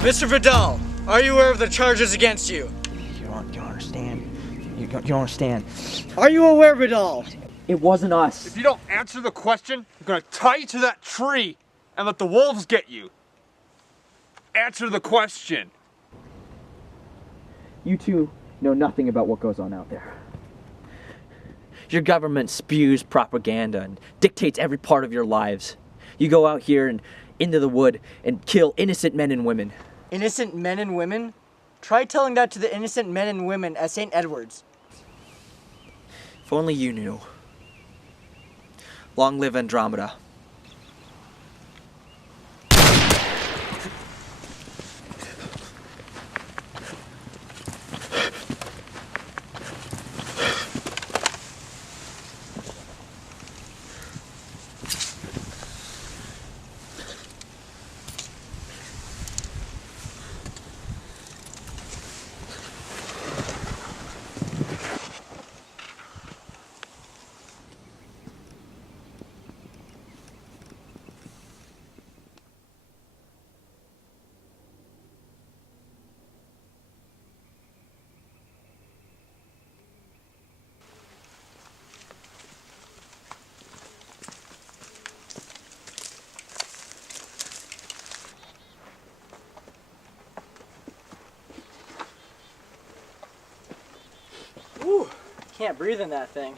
Mr. Vidal, are you aware of the charges against you? You don't understand. You don't understand. Are you aware, Vidal? It wasn't us. If you don't answer the question, I'm gonna tie you to that tree and let the wolves get you. Answer the question. You two know nothing about what goes on out there. Your government spews propaganda and dictates every part of your lives. You go out here and into the wood and kill innocent men and women. Innocent men and women? Try telling that to the innocent men and women at St. Edward's. If only you knew. Long live Andromeda. Ooh, can't breathe in that thing.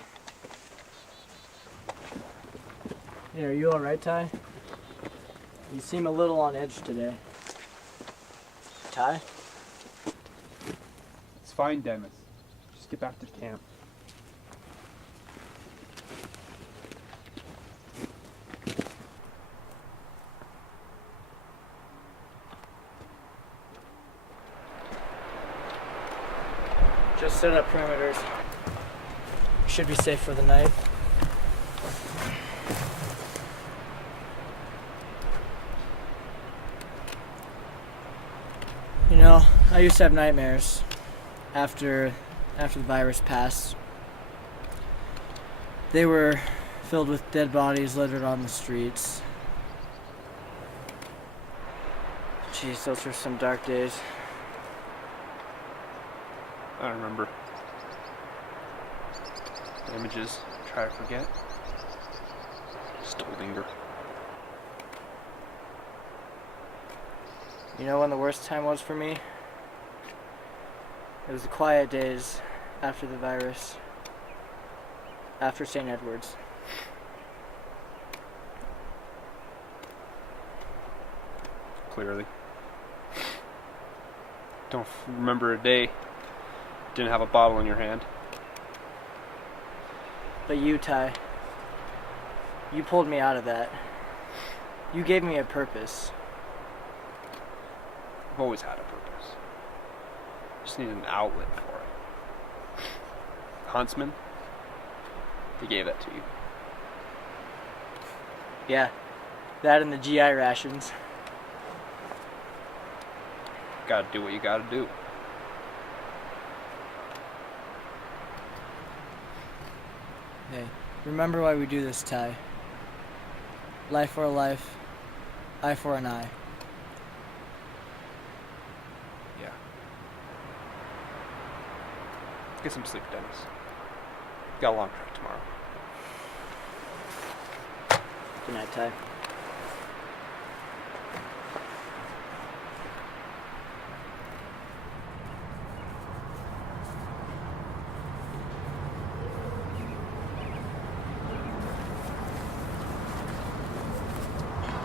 Hey, are you alright, Ty? You seem a little on edge today. Ty? It's fine, Demis. Just get back to camp. Just set up perimeters. Should be safe for the night. You know, I used to have nightmares after the virus passed. They were filled with dead bodies littered on the streets. Jeez, those were some dark days. I remember. The images, try to forget. Still linger. You know when the worst time was for me? It was the quiet days after the virus. After St. Edward's. Clearly. Don't remember a day didn't have a bottle in your hand. But you, Ty, you pulled me out of that. You gave me a purpose. I've always had a purpose. Just needed an outlet for it. Huntsman, he gave that to you. Yeah, that and the GI rations. Gotta do what you gotta do. Hey, remember why we do this, Ty. Life for a life, eye for an eye. Yeah. Get some sleep, Dennis. Got a long trip tomorrow. Good night, Ty.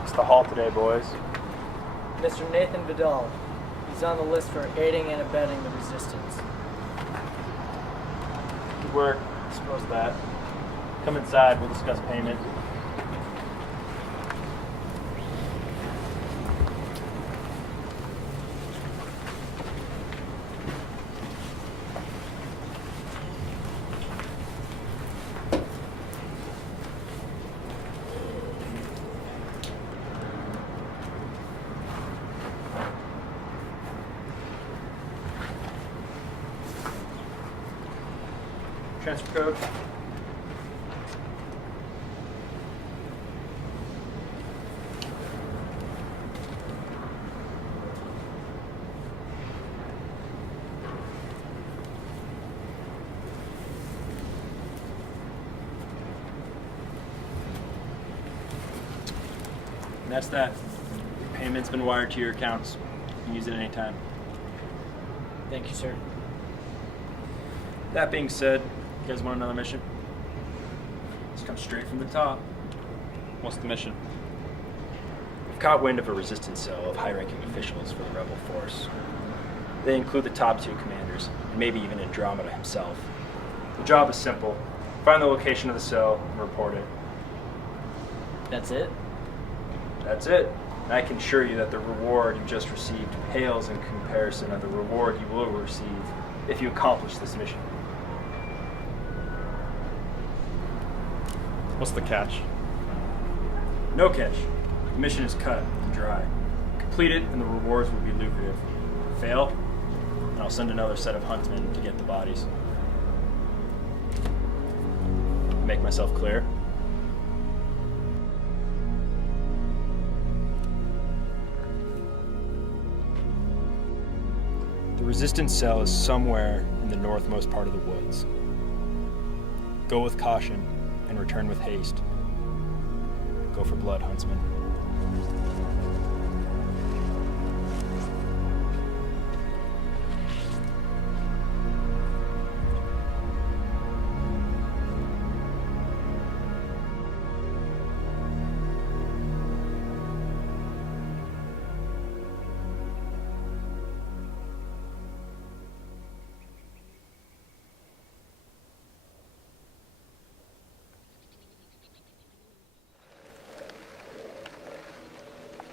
It's the hall today, boys. Mr. Nathan Vidal. He's on the list for aiding and abetting the resistance. Good work. I suppose that. Come inside. We'll discuss payment. Transfer code. And that's that. Payment's been wired to your accounts. You can use it anytime. Thank you, sir. That being said, you guys want another mission? Let's come straight from the top. What's the mission? We've caught wind of a resistance cell of high-ranking officials for the rebel force. They include the top 2 commanders, and maybe even Andromeda himself. The job is simple. Find the location of the cell and report it. That's it? That's it. And I can assure you that the reward you just received pales in comparison of the reward you will receive if you accomplish this mission. What's the catch? No catch. The mission is cut and dry. Complete it and the rewards will be lucrative. Fail, and I'll send another set of huntsmen to get the bodies. Make myself clear? The resistance cell is somewhere in the northmost part of the woods. Go with caution and return with haste. Go for blood, huntsman.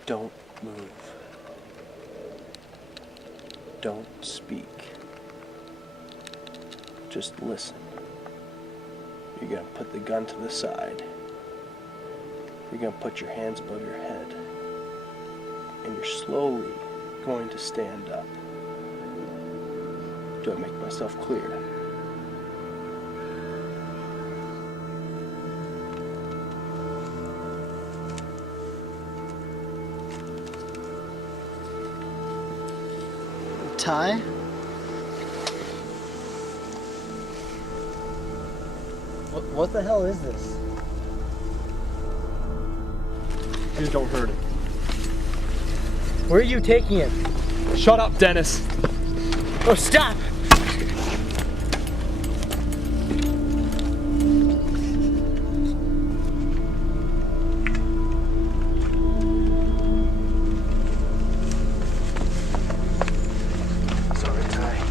Don't move. Don't speak. Just listen. You're gonna put the gun to the side. You're gonna put your hands above your head. And you're slowly going to stand up. Do I make myself clear? Ty? What the hell is this? Please don't hurt him. Where are you taking him? Shut up, Dennis. Oh, stop! Sorry, Ty.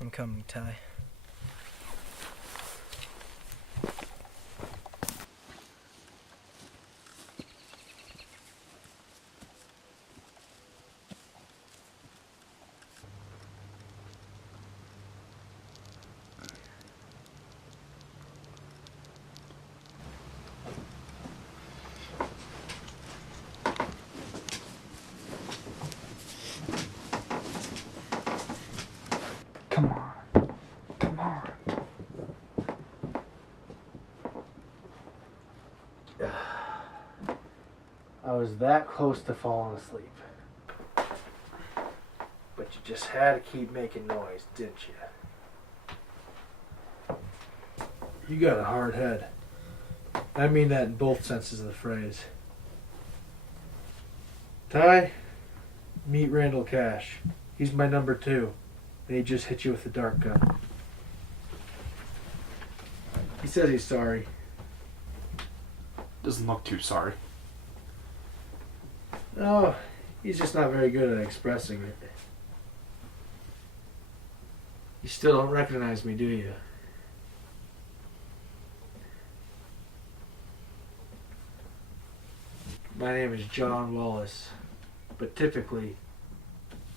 I'm coming, Ty. was that close to falling asleep. But you just had to keep making noise, didn't you? You got a hard head. I mean that in both senses of the phrase. Ty, meet Randall Cash. He's my number 2. And he just hit you with a dart gun. He says he's sorry. Doesn't look too sorry. Oh, he's just not very good at expressing it. You still don't recognize me, do you? My name is John Wallace, but typically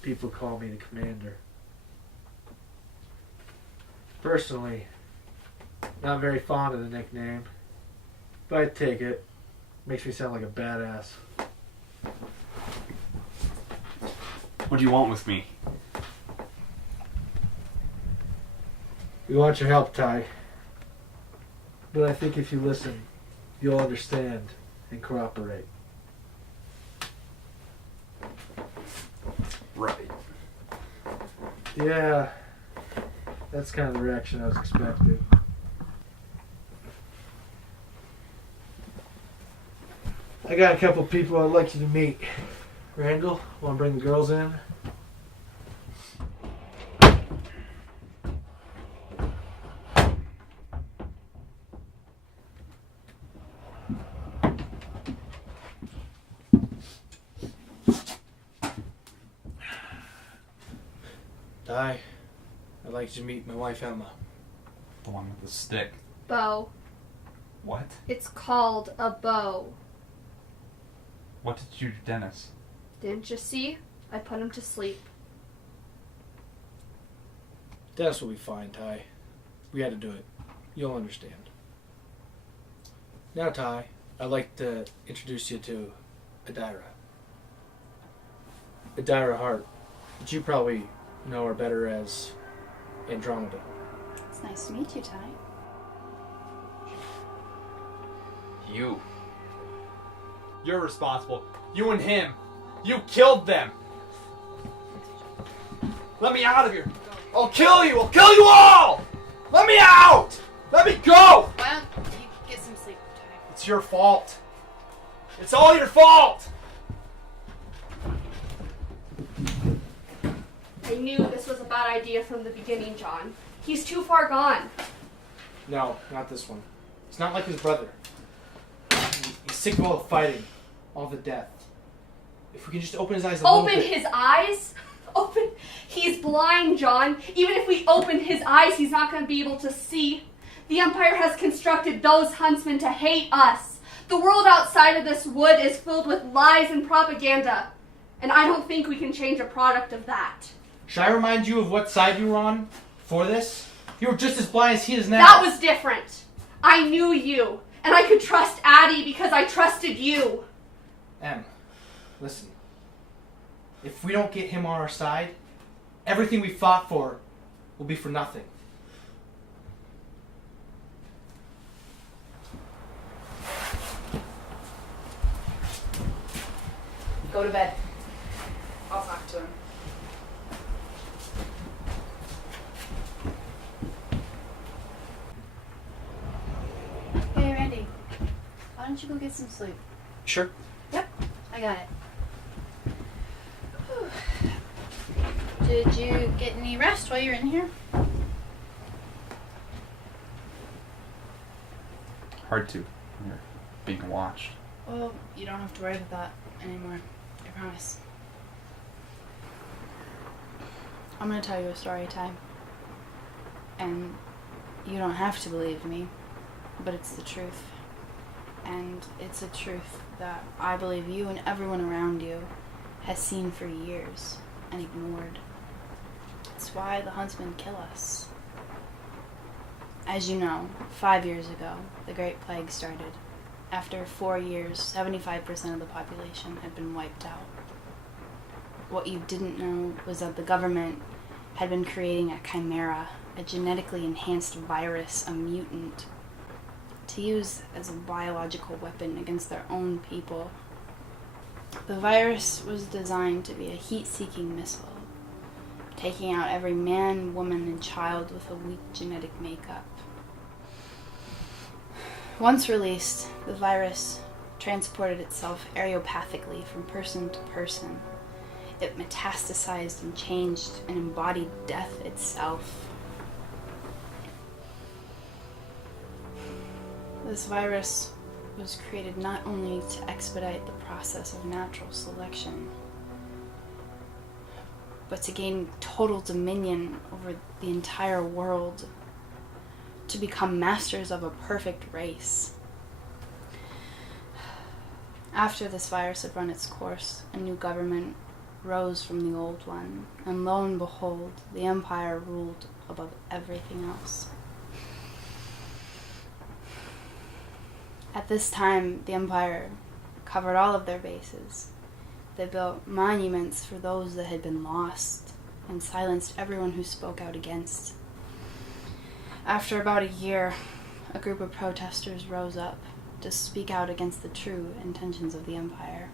people call me the Commander. Personally, not very fond of the nickname, but I take it. Makes me sound like a badass. What do you want with me? We want your help, Ty. But I think if you listen, you'll understand and cooperate. Right. Yeah, that's kind of the reaction I was expecting. I got a couple people I'd like you to meet. Randall, want to bring the girls in? Ty, I'd like you to meet my wife Emma. The one with the stick. Bow. What? It's called a bow. What did you do to Dennis? Didn't you see? I put him to sleep. Dennis will be fine, Ty. We had to do it. You'll understand. Now, Ty, I'd like to introduce you to Adira. Adira Hart, but you probably know her better as Andromeda. It's nice to meet you, Ty. You're responsible. You and him. You killed them. Let me out of here. I'll kill you. I'll kill you all. Let me out. Let me go. Why don't you get some sleep, Ty? It's your fault. It's all your fault. I knew this was a bad idea from the beginning, John. He's too far gone. No, not this one. It's not like his brother. He's sick of all the fighting, all the death. If we can just open his eyes a little bit. Open his eyes? Open? He's blind, John. Even if we open his eyes, he's not going to be able to see. The Empire has constructed those huntsmen to hate us. The world outside of this wood is filled with lies and propaganda. And I don't think we can change a product of that. Should I remind you of what side you were on for this? You were just as blind as he is now. That was different. I knew you. And I could trust Addie because I trusted you. Em, listen. If we don't get him on our side, everything we fought for will be for nothing. Go to bed. I'll talk to him. Hey, Randy. Why don't you go get some sleep? Sure. Yep, I got it. Did you get any rest while you're in here? Hard to. You're being watched. Well, you don't have to worry about that anymore. I promise. I'm gonna tell you a story, Ty. And you don't have to believe me, but it's the truth. And it's a truth that I believe you and everyone around you has seen for years and ignored. It's why the huntsmen kill us. As you know, 5 years ago, the Great Plague started. After 4 years, 75% of the population had been wiped out. What you didn't know was that the government had been creating a chimera, a genetically enhanced virus, a mutant, to use as a biological weapon against their own people. The virus was designed to be a heat-seeking missile, taking out every man, woman, and child with a weak genetic makeup. Once released, the virus transported itself aeropathically from person to person. It metastasized and changed and embodied death itself. This virus was created not only to expedite the process of natural selection, but to gain total dominion over the entire world, to become masters of a perfect race. After this virus had run its course, a new government rose from the old one, and lo and behold, the Empire ruled above everything else. At this time, the Empire covered all of their bases. They built monuments for those that had been lost, and silenced everyone who spoke out against. After about a year, a group of protesters rose up to speak out against the true intentions of the Empire.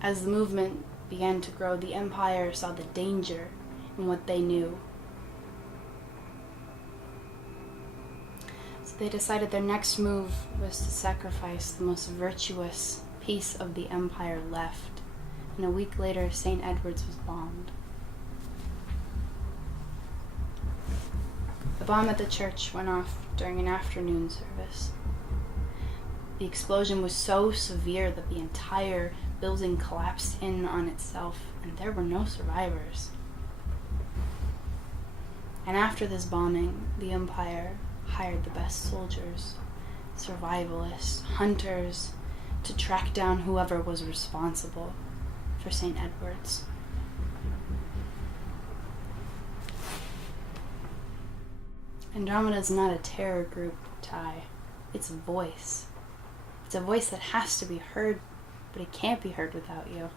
As the movement began to grow, the Empire saw the danger in what they knew. So they decided their next move was to sacrifice the most virtuous piece of the Empire left, and a week later, St. Edward's was bombed. The bomb at the church went off during an afternoon service. The explosion was so severe that the entire building collapsed in on itself, and there were no survivors. And after this bombing, the Empire hired the best soldiers, survivalists, hunters, to track down whoever was responsible for St. Edward's. Andromeda is not a terror group, Ty. It's a voice. It's a voice that has to be heard, but it can't be heard without you.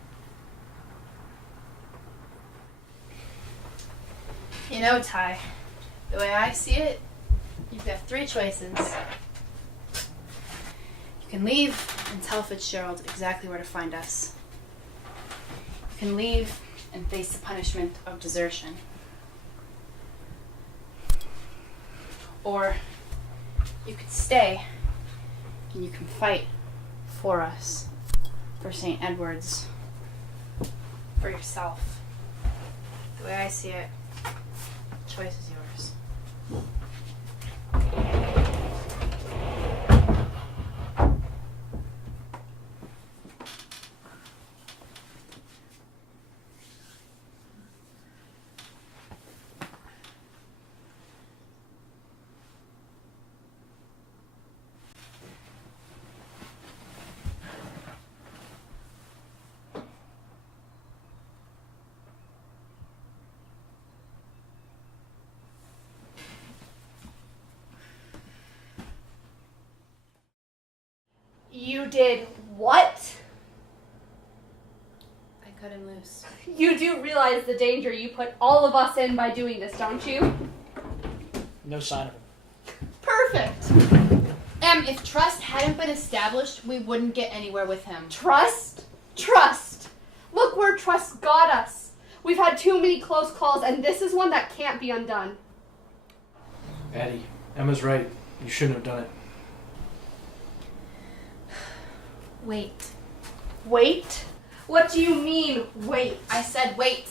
You know, Ty, the way I see it, you've got three choices. You can leave and tell Fitzgerald exactly where to find us. You can leave and face the punishment of desertion. Or you could stay and you can fight for us, for St. Edward's, for yourself. The way I see it, the choice is yours. You did what? I cut him loose. You do realize the danger you put all of us in by doing this, don't you? No sign of him. Perfect. If trust hadn't been established, we wouldn't get anywhere with him. Trust? Trust. Look where trust got us. We've had too many close calls, and this is one that can't be undone. Addie, Emma's right. You shouldn't have done it. Wait. Wait? What do you mean, wait? I said wait.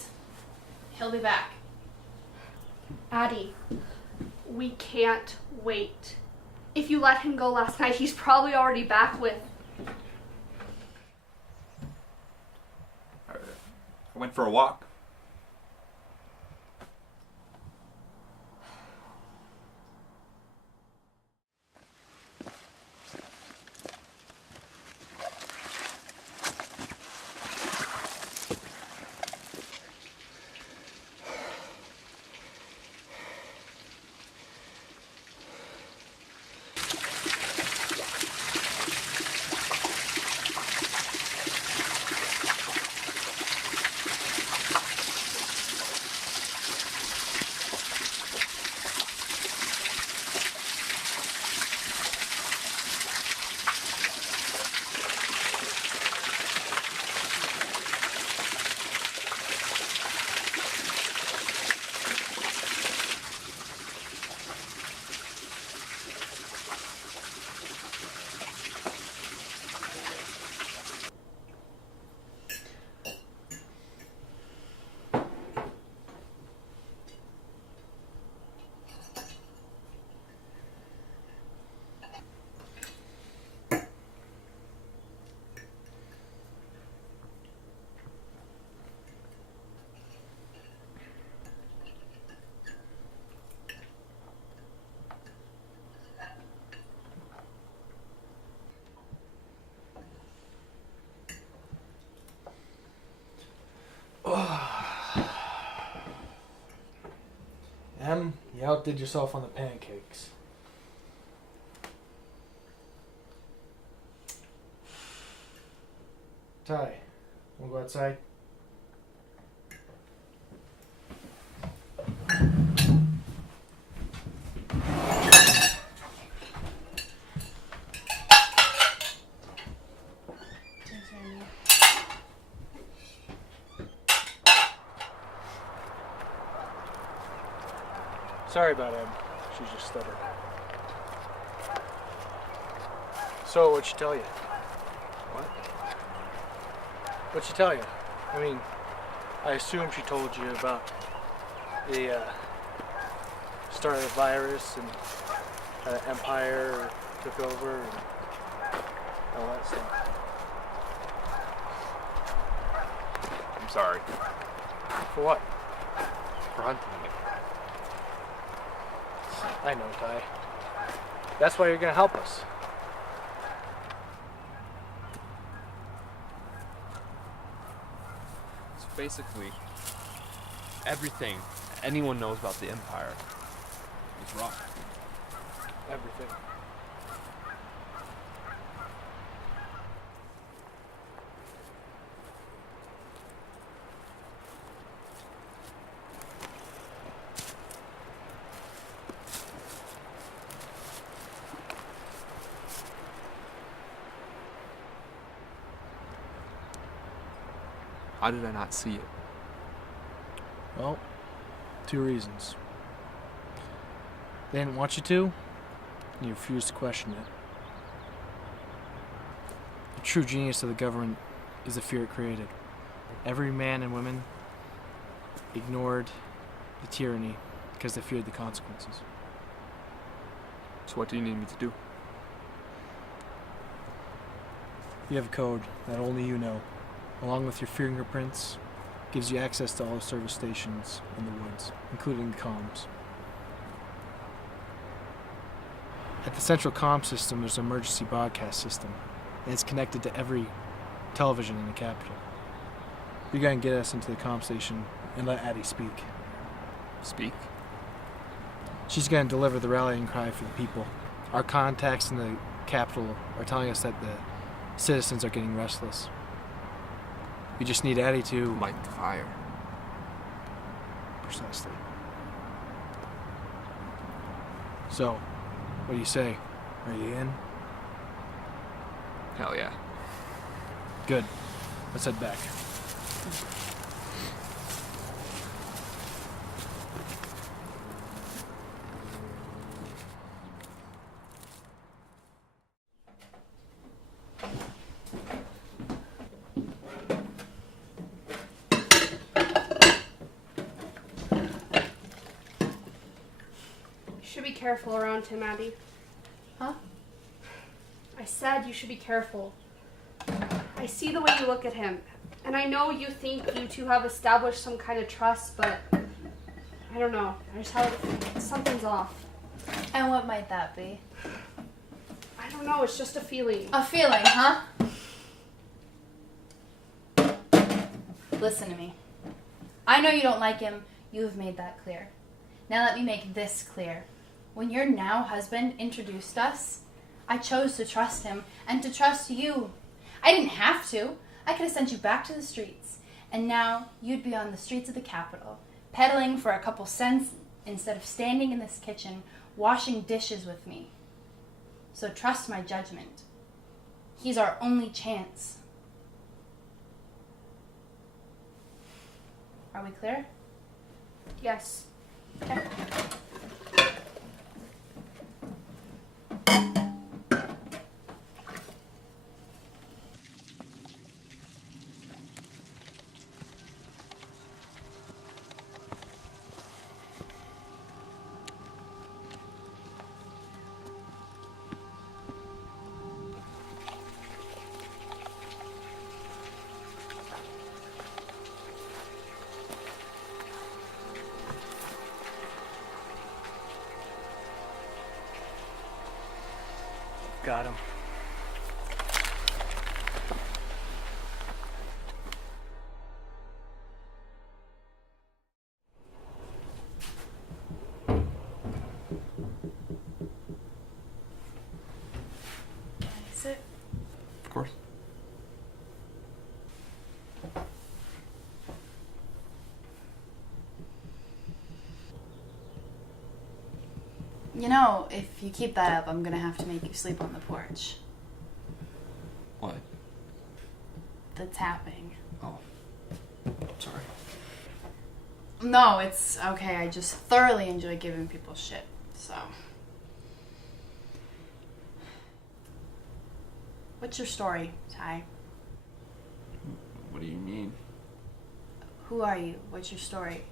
He'll be back. Addie, we can't wait. If you let him go last night, he's probably already back with... I went for a walk. outdid yourself on the pancakes. Ty, wanna go outside? Sorry about Em. She's just stubborn. So, what'd she tell you? What? What'd she tell you? I mean, I assume she told you about the start of the virus and how the Empire took over and all that stuff. I'm sorry. For what? For hunting me. I know, Ty. That's why you're gonna help us. So basically, everything anyone knows about the Empire is wrong. Everything. How did I not see it? Well, 2 reasons. They didn't want you to, and you refused to question it. The true genius of the government is the fear it created. Every man and woman ignored the tyranny because they feared the consequences. So what do you need me to do? You have a code that only you know, along with your fingerprints, gives you access to all the service stations in the woods, including the comms. At the central comm system, there's an emergency broadcast system, and it's connected to every television in the capital. You're gonna get us into the comm station and let Addie speak. Speak? She's gonna deliver the rallying cry for the people. Our contacts in the capital are telling us that the citizens are getting restless. We just need Addie to Light the fire. Precisely. So, what do you say? Are you in? Hell yeah. Good. Let's head back. You should be careful around him, Abby. Huh? I said you should be careful. I see the way you look at him, and I know you think you two have established some kind of trust, but I don't know. I just have something's off. And what might that be? I don't know. It's just a feeling. A feeling, huh? Listen to me. I know you don't like him. You have made that clear. Now let me make this clear. When your now husband introduced us, I chose to trust him and to trust you. I didn't have to. I could have sent you back to the streets. And now you'd be on the streets of the capital, peddling for a couple cents instead of standing in this kitchen, washing dishes with me. So trust my judgment. He's our only chance. Are we clear? Yes. Okay. Got him. You know, if you keep that up, I'm gonna have to make you sleep on the porch. What? The tapping. Oh. Sorry. No, it's okay. I just thoroughly enjoy giving people shit, so. What's your story, Ty? What do you mean? Who are you? What's your story?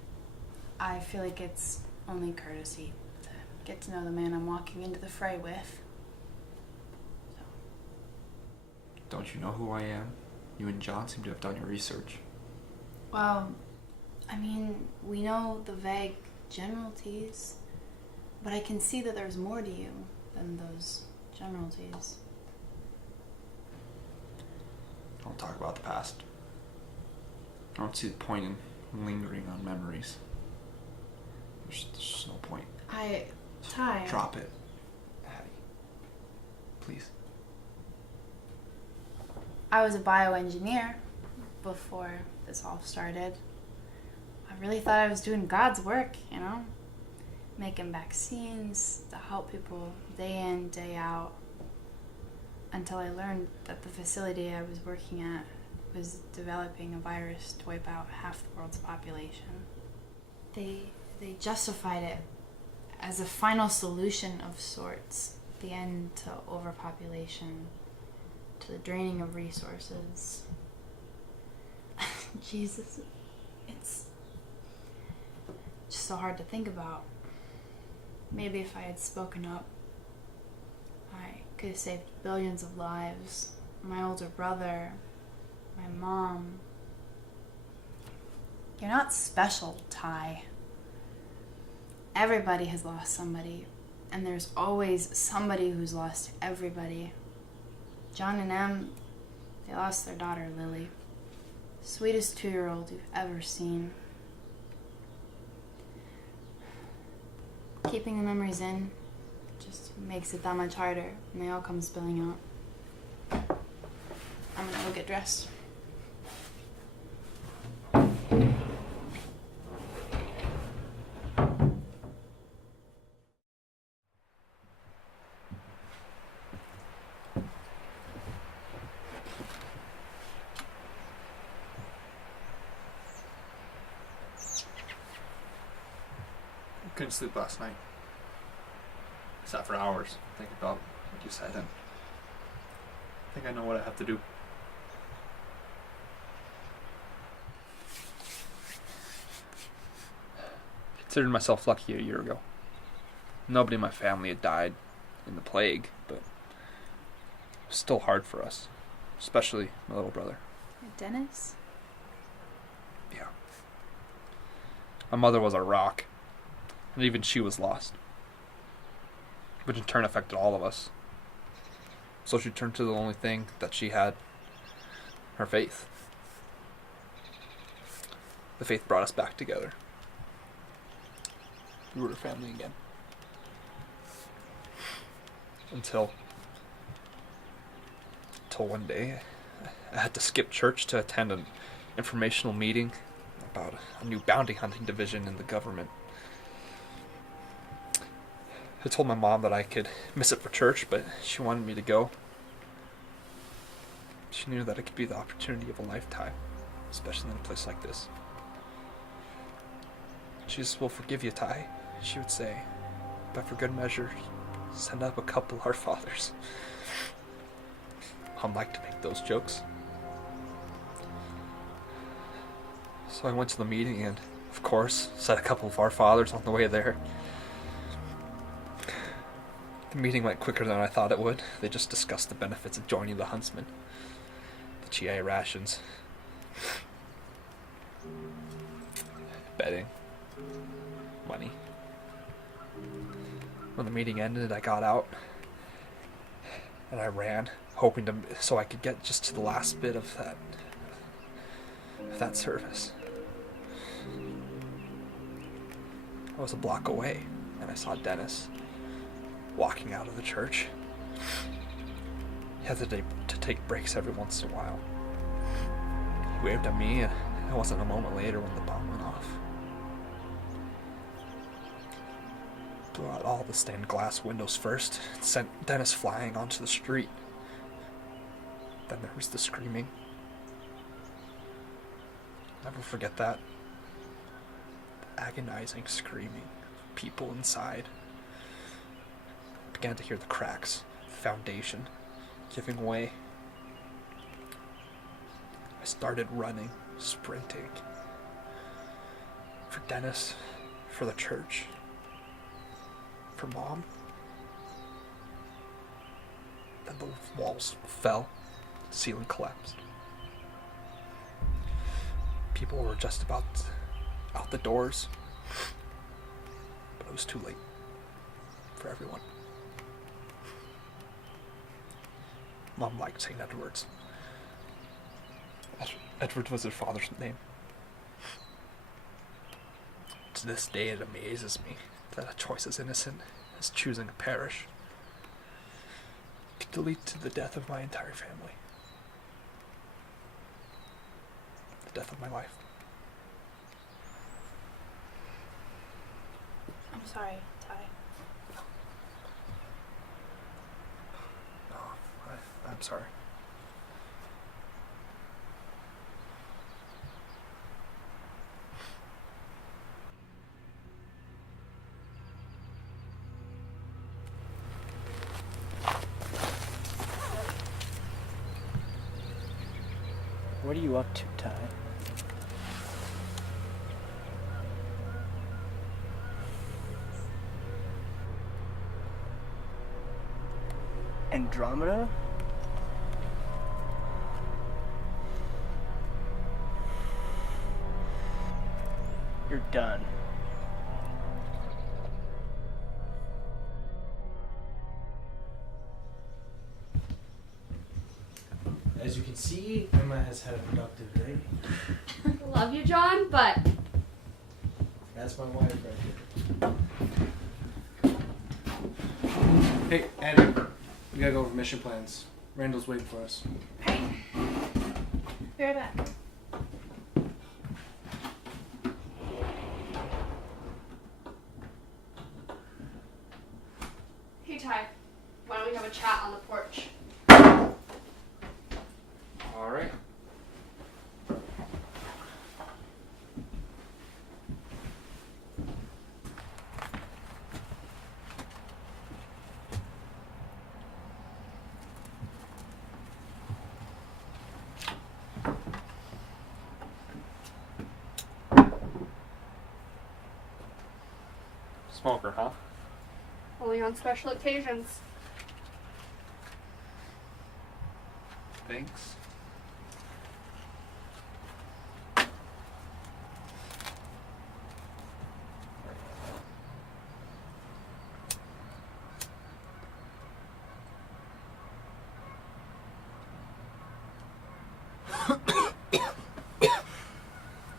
I feel like it's only courtesy to get to know the man I'm walking into the fray with. So. Don't you know who I am? You and John seem to have done your research. Well, I mean, we know the vague generalities, but I can see that there's more to you than those generalities. Don't talk about the past. I don't see the point in lingering on memories. There's just no point. Ty. Drop it, Hattie. Please. I was a bioengineer before this all started. I really thought I was doing God's work, you know? Making vaccines to help people day in, day out. Until I learned that the facility I was working at was developing a virus to wipe out half the world's population. They justified it as a final solution of sorts, the end to overpopulation, to the draining of resources. Jesus, it's just so hard to think about. Maybe if I had spoken up, I could have saved billions of lives. My older brother, my mom. You're not special, Ty. Everybody has lost somebody, and there's always somebody who's lost everybody. John and Em, they lost their daughter, Lily. Sweetest 2-year-old you've ever seen. Keeping the memories in just makes it that much harder when they all come spilling out. I'm gonna go get dressed. Couldn't sleep last night. Sat for hours thinking about what you said, and I think I know what I have to do. Considered myself lucky a year ago. Nobody in my family had died in the plague, but it was still hard for us, especially my little brother. Dennis? Yeah. My mother was our rock, and even she was lost, which in turn affected all of us. So she turned to the only thing that she had, her faith. The faith brought us back together. We were a family again. Until one day, I had to skip church to attend an informational meeting about a new bounty hunting division in the government. I told my mom that I could miss it for church, but she wanted me to go. She knew that it could be the opportunity of a lifetime, especially in a place like this. Jesus will forgive you, Ty, she would say, but for good measure, send up a couple Our Fathers. Mom liked to make those jokes. So I went to the meeting and, of course, said a couple of Our Fathers on the way there. The meeting went quicker than I thought it would. They just discussed the benefits of joining the Huntsmen, the GI rations, betting, money. When the meeting ended, I got out and I ran, hoping so I could get just to the last bit of that service. I was a block away, and I saw Dennis walking out of the church. He hesitated to take breaks every once in a while. He waved at me, and it wasn't a moment later when the bomb went off. blew out all the stained glass windows first. It sent Dennis flying onto the street. Then there was the screaming. Never forget that. The agonizing screaming of people inside. I began to hear the cracks, the foundation, giving way. I started running, sprinting. For Dennis, for the church, for Mom. Then the walls fell, the ceiling collapsed. People were just about out the doors, but it was too late for everyone. Mom liked St. Edward's. Edward was her father's name. To this day, it amazes me that a choice as innocent as choosing a parish could lead to the death of my entire family. The death of my life. I'm sorry, Ty. No, I'm sorry. What are you up to, Ty? Andromeda? You're done. As you can see, Emma has had a productive day. Love you, John, but That's my wife right here. Hey, Andy, we gotta go over mission plans. Randall's waiting for us. Right. Be right back. hey, Ty, why don't we have a chat on the porch? All right. Smoker, huh? Only on special occasions. Thanks.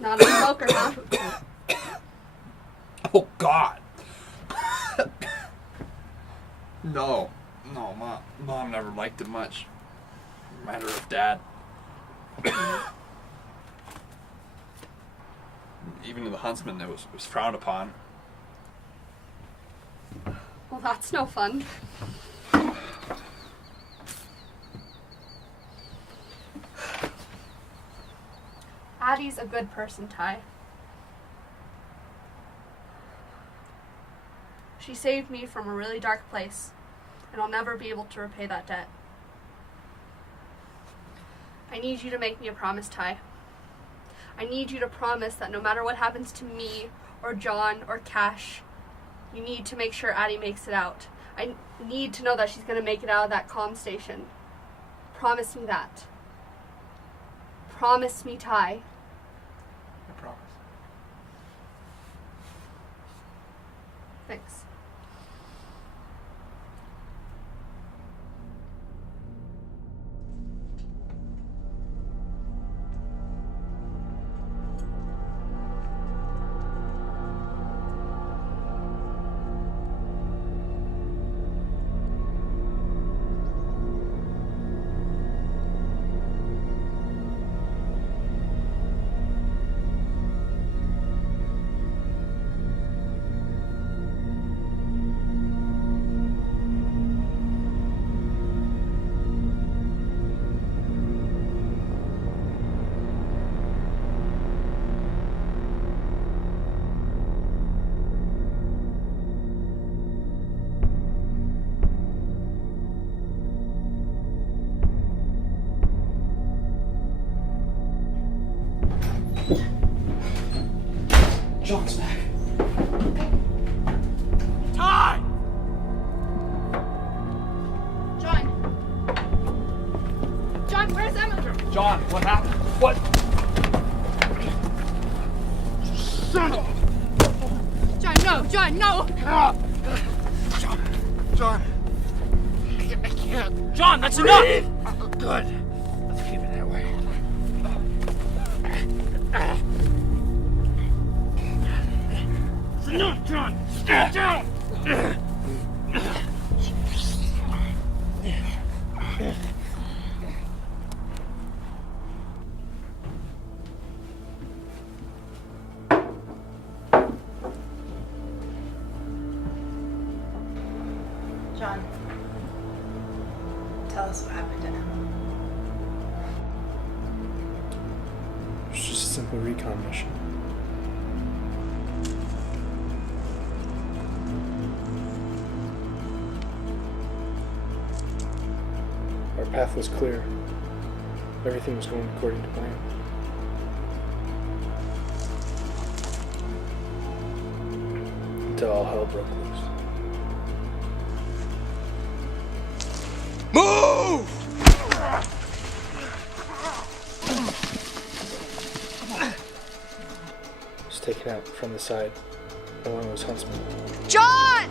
Not a smoker, huh? Oh God. No, mom never liked it much. Matter of Dad. Even to the huntsman, it was frowned upon. Well, that's no fun. Addie's a good person, Ty. She saved me from a really dark place, and I'll never be able to repay that debt. I need you to make me a promise, Ty. I need you to promise that no matter what happens to me, or John, or Cash, you need to make sure Addie makes it out. I need to know that she's going to make it out of that comm station. Promise me that. Promise me, Ty. I promise. Thanks. John's back. Ty! John, where's Emma? John, what happened? What? Son of John, no! John, no! John. I can't. John, that's enough! Good. Let's keep it that way. It's enough, John. Stay down. John, tell us what happened to Emma. It's just a simple recon mission. Our path was clear. Everything was going according to plan. Until all hell broke loose. Move! Was taken out from the side by one of those huntsmen. John!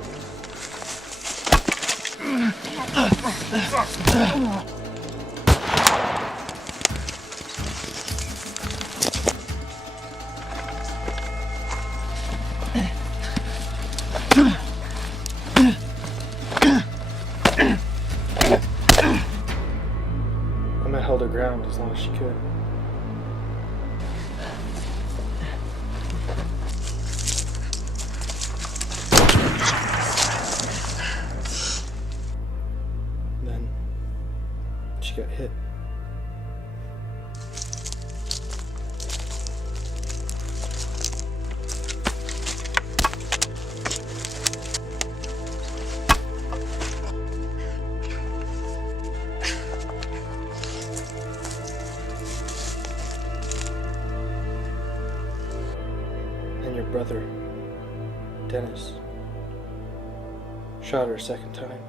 Emma held her ground as long as she could. Then she got hit. And your brother, Dennis, shot her a second time.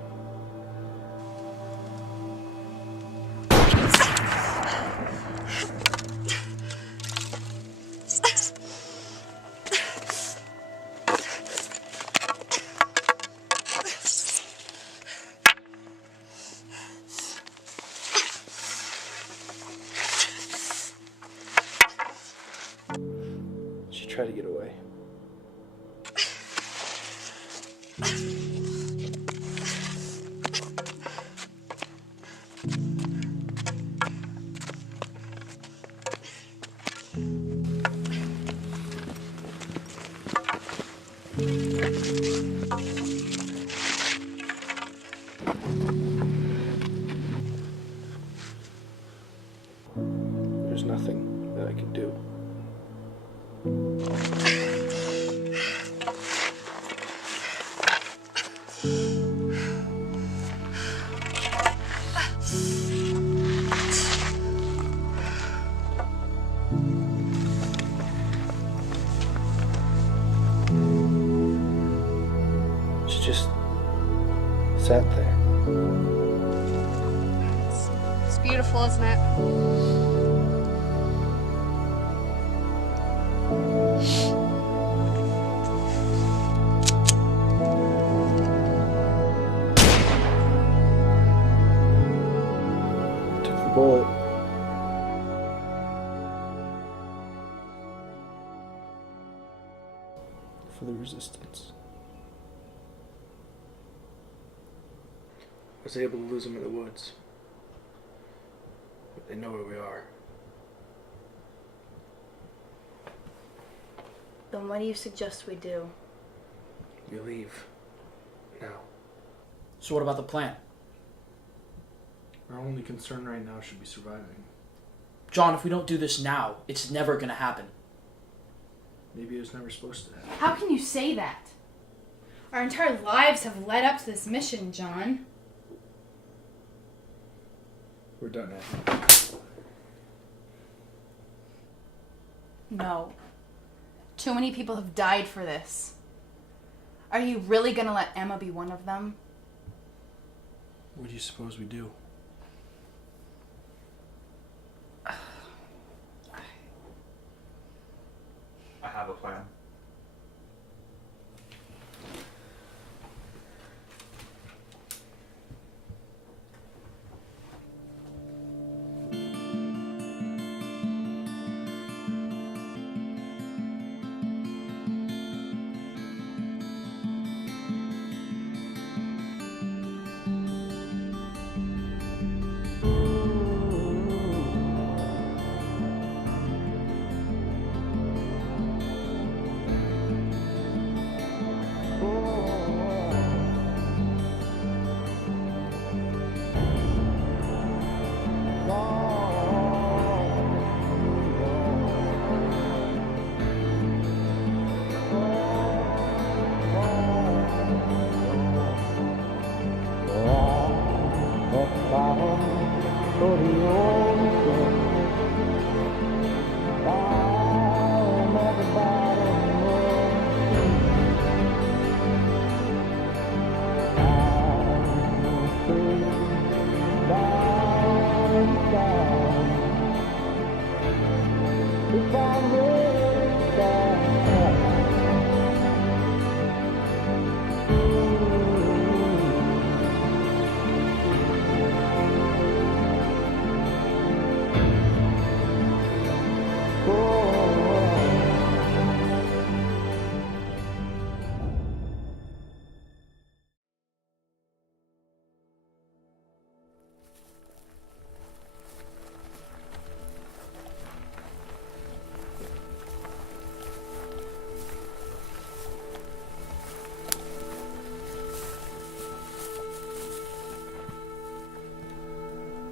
She tried to get away. There's nothing that I can do. She just sat there. It's beautiful, isn't it? Took the bullet. For the resistance. I was able to lose them in the woods. But they know where we are. Then what do you suggest we do? We leave. Now. So what about the plant? Our only concern right now should be surviving. John, if we don't do this now, it's never gonna happen. Maybe it was never supposed to happen. How can you say that? Our entire lives have led up to this mission, John. We're done now. No. Too many people have died for this. Are you really gonna let Emma be one of them? What do you suppose we do? I have a plan.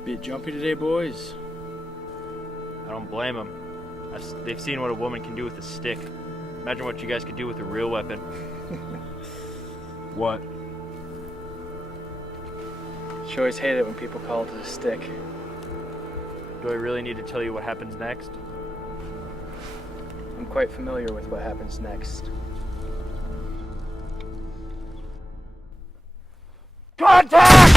Bit jumpy today, boys. I don't blame them. They've seen what a woman can do with a stick. Imagine what you guys could do with a real weapon. What? She always hated it when people called it a stick. Do I really need to tell you what happens next? I'm quite familiar with what happens next. Contact!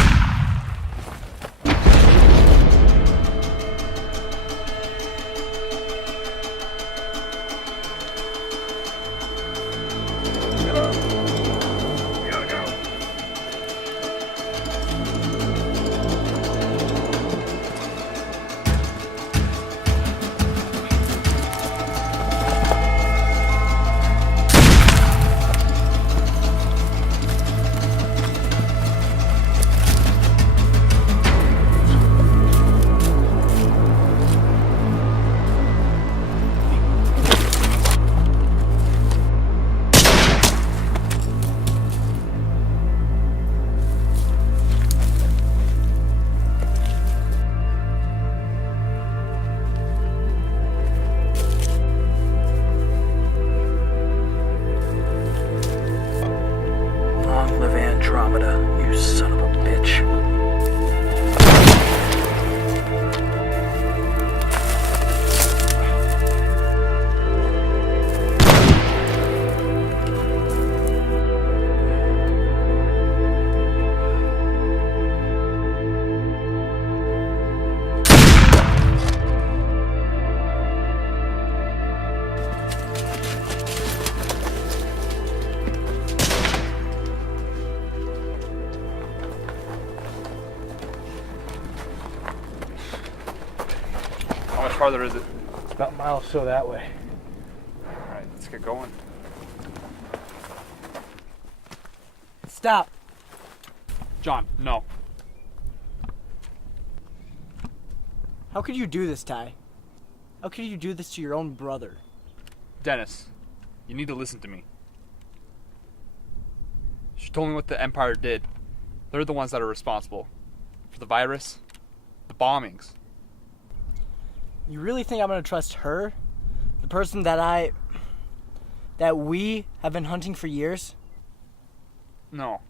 Long live Andromeda, you son of a bitch. How much farther is it? It's about a mile or so that way. Alright, let's get going. Stop. John, no. How could you do this, Ty? How could you do this to your own brother? Dennis, you need to listen to me. She told me what the Empire did. They're the ones that are responsible for the virus, the bombings. You really think I'm gonna trust her? The person that we have been hunting for years? No.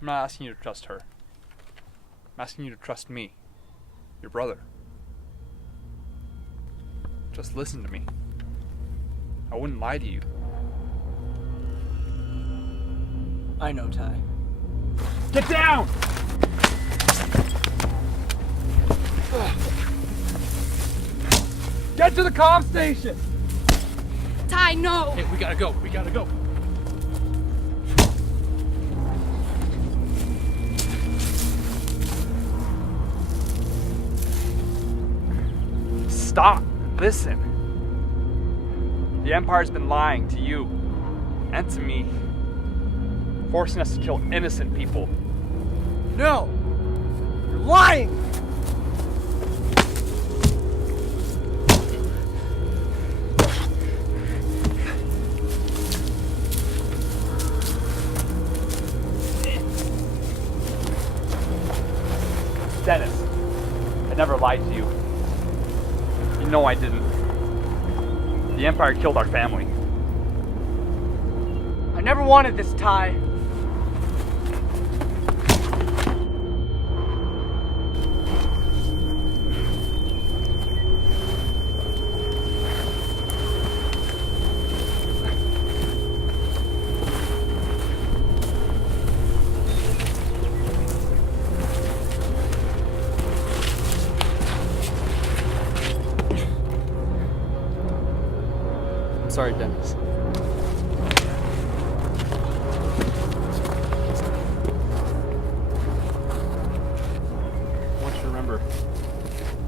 I'm not asking you to trust her. I'm asking you to trust me, your brother. Just listen to me. I wouldn't lie to you. I know, Ty. Get down! Get to the comm station! Ty, no! Hey, we gotta go. We gotta go. Stop. Listen. The Empire's been lying to you and to me, forcing us to kill innocent people. No! You're lying! Dennis, I never lied to you. You know I didn't. The Empire killed our family. I never wanted this, Ty. I'm sorry, Dennis. I want you to remember,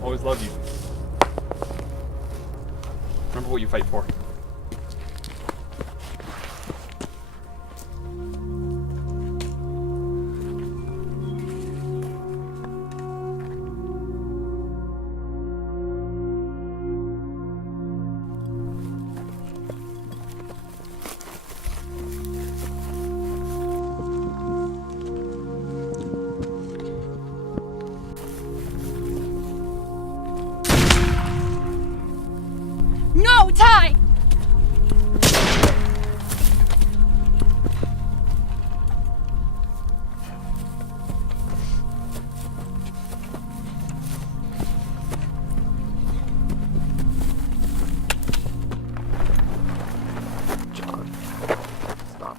I always love you. Remember what you fight for. No, Ty! John, stop.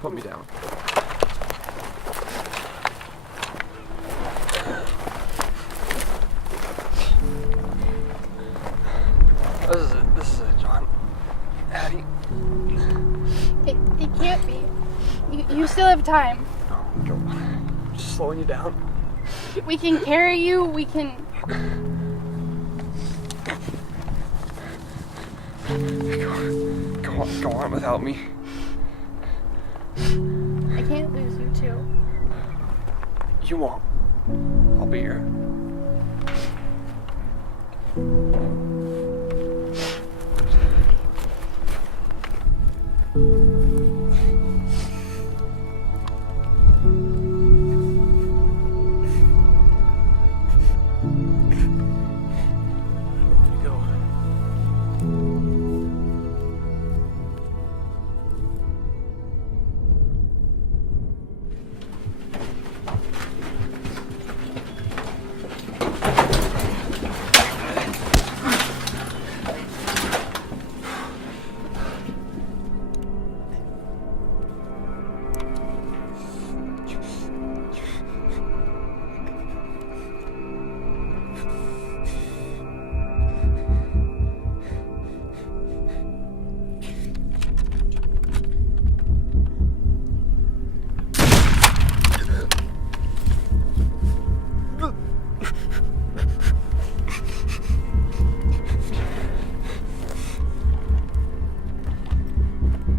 Put me down. This is it, John. Addie. It can't be. You still have time. No, Joe. I'm just slowing you down. We can carry you, we can... Go on without me. I can't lose you too. You won't. I'll be here.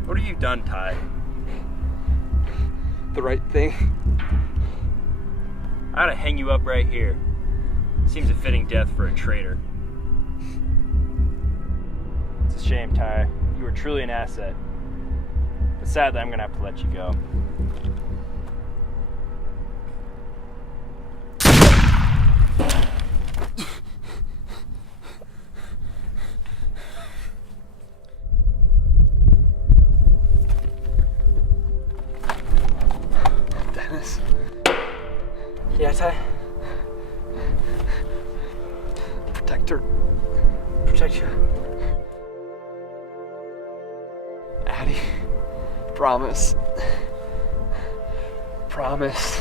What have you done, Ty? The right thing. I ought to hang you up right here. Seems a fitting death for a traitor. It's a shame, Ty. You were truly an asset. But sadly, I'm gonna have to let you go. Dennis. Yeah, Ty? Protect her. Protect her. Addie. Promise. Promise.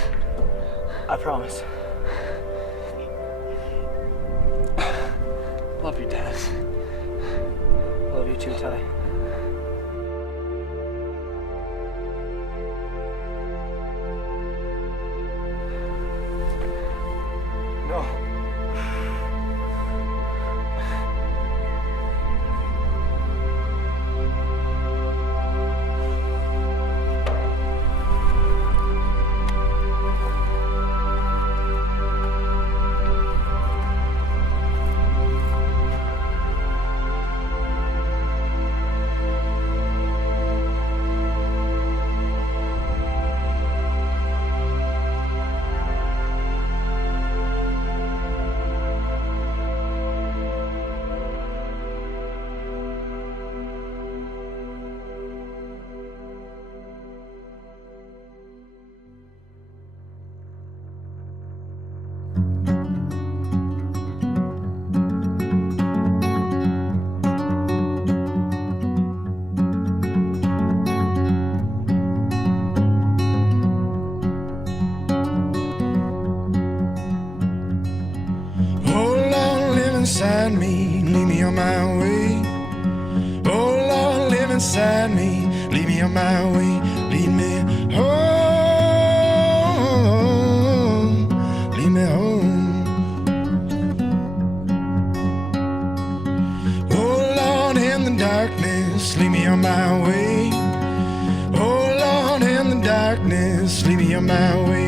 I promise. Love you, Dad. Love you too, Ty. No. Inside me, lead me on my way. Oh Lord, live inside me, lead me on my way. Lead me home, lead me home. Oh Lord, in the darkness, lead me on my way. Oh Lord, in the darkness, lead me on my way.